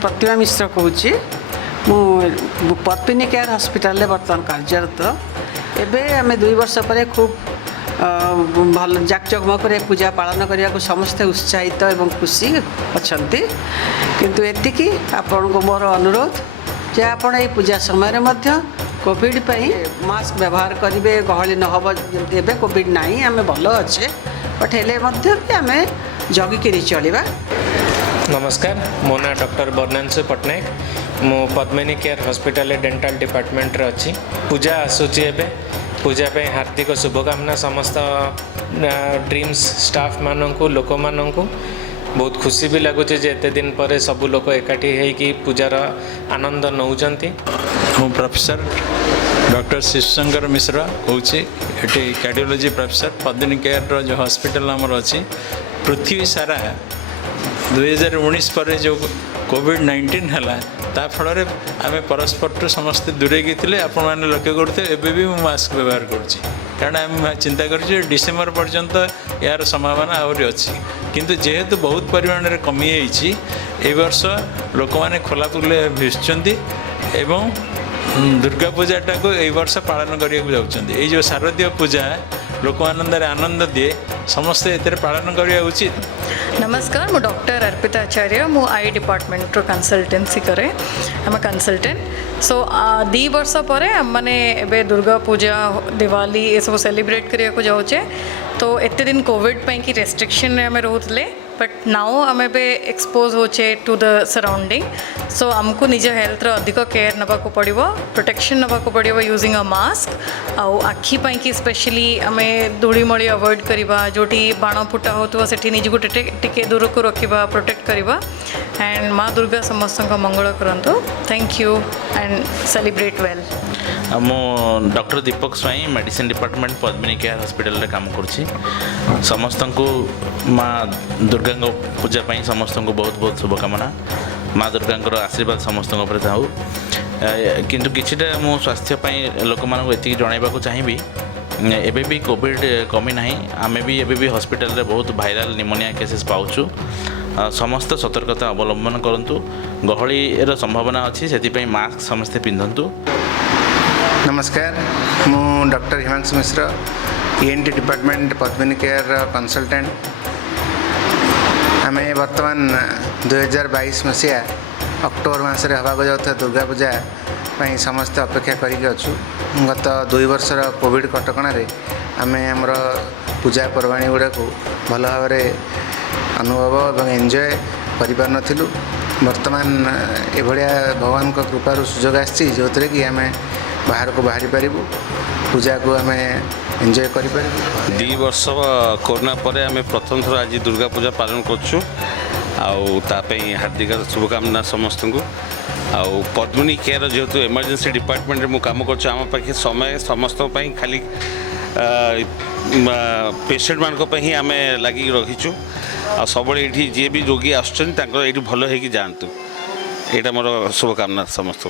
प्रतिमा मिश्र कहूँ मु Padmini care hospital बर्तमान कार्यरत एवं आम 2 वर्ष पर खूब भल जाकजमक पूजा पालन करने को समस्ते उत्साहित एवं खुशी अच्छा किंतु एतिकी आपण को मोर अनुरोध जे आपण ये पूजा समय कोविड मास्क व्यवहार करेंगे गहली नहब जमी कोविड ना आम भल अच्छे बट हेले आम जगिकी चलवा। नमस्कार, मो ना डॉक्टर बर्णांशु पट्टनायक मु Padmini care hospital dental department रे अच्छी। पूजा आसूची एबे पूजा पे हार्दिक शुभकामना समस्त ड्रीम्स स्टाफ मानू लोक मानू बहुत खुशी भी लगुच एते दिन पर सब लोग एकाठी होगी पूजार आनंद नौचंती। मु प्रोफेसर डॉक्टर शिवशंकर मिश्रा हूँ ये कार्डियोलॉजी प्रोफेसर पद्मिनी केयर जो हॉस्पिटल आमर अच्छी पृथ्वी सारा 2019 पर जो कोविड-19 है ता फल आम परस्पर तो समस्ते दूरे थे आपण मैंने लक्ष्य करते एवं भी मास्क व्यवहार करुँच कारण आम चिंता कर डिसेम्बर पर्यंत यार संभावना आहरी अच्छी किंतु जेहेतु बहुत परिमाण में कमी ए वर्ष लोक मैंने खोलाखुली भिजुंट एवं दुर्गा पूजाटा को यही वर्ष पालन करने जाऊँच जो शारदीय पूजा लोक आनंद दिए समस्ते ए पालन करने उचित। नमस्कार, मु डॉक्टर अर्पिता आचार्य मु आई डिपार्टमेंट कंसल्टेंसी करे आम कंसल्टेंट सो 2 वर्ष पर मैंने एबे दुर्गा पूजा दिवाली ये सब सेलिब्रेट करने को जाऊे तो एत दिन कोविड की रेस्ट्रिक्शन आम रोले बट नाउ आम एक्सपोज होचे टू द सराउंडिंग सो आमको निज हेल्थ अधिक केयर नवाक पड़ो प्रोटेक्शन नवाक पड़ो यूजिंग अ मास्क आखि की स्पेशली आम धूलीमली अवॉइड करवा जोटी बाण फुटा हो से निजको टे दूर को रखा प्रोटेक्ट करवा एंड माँ दुर्गा समस्त मंगल करंतु। Thank you and celebrate well. मो doctor Deepak Swain medicine department Padmini care hospital रे काम करछि। समस्त को माँ दुर्गा पूजा समस्त को बहुत बहुत शुभकामना। माँ दुर्गा आशीर्वाद समस्त चाहूँ किंतु किछिटा मो स्वास्थ्य लोक मानक एति जनइबा चाहिए एबे भी कोविड कमी ना आमे भी एबे भी हॉस्पिटल रे बहुत वायरल निमोनिया केसेस पाउछु। समस्त सतर्कता अवलंबन करंतु गहलीर संभावना अच्छी से मास्क समस्ते पिंधंतु। नमस्कार, मु डॉक्टर हिमांशु मिश्र ENT department Padmini care consultant. आम बर्तमान 2022 मसीहा अक्टोबर मसरे हवा जाता दुर्गा पूजा समस्ते अपेक्षा करिक अच्छु। गत 2 वर्षर कोविड कटकण आम आमर पूजा पर्वाणी गुड़ा को भल भाव अनुभव और एंजॉय कर नथिलु। वर्तमान एभलिया भगवान को कृपार सुजोग आसी जो कि आम बाहर को बाहरी पारिबु पूजा को आम एंजॉय करि पारिबु। 2 वर्ष कोरोना पर आम प्रथम थर आज दुर्गा पूजा पालन करछु हार्दिक शुभकामना समस्त को। आउ पद्मिनी केयर जेहेतु इमरजेंसी डिपार्टमेंट में काम कर आम पाखे समय समस्त खाली पेसेंट मान ही आम लगी रखीचु आ सब ये जी भी रोगी आसुँच भल हो जातु। यहाँ मोर शुभकामना समस्त।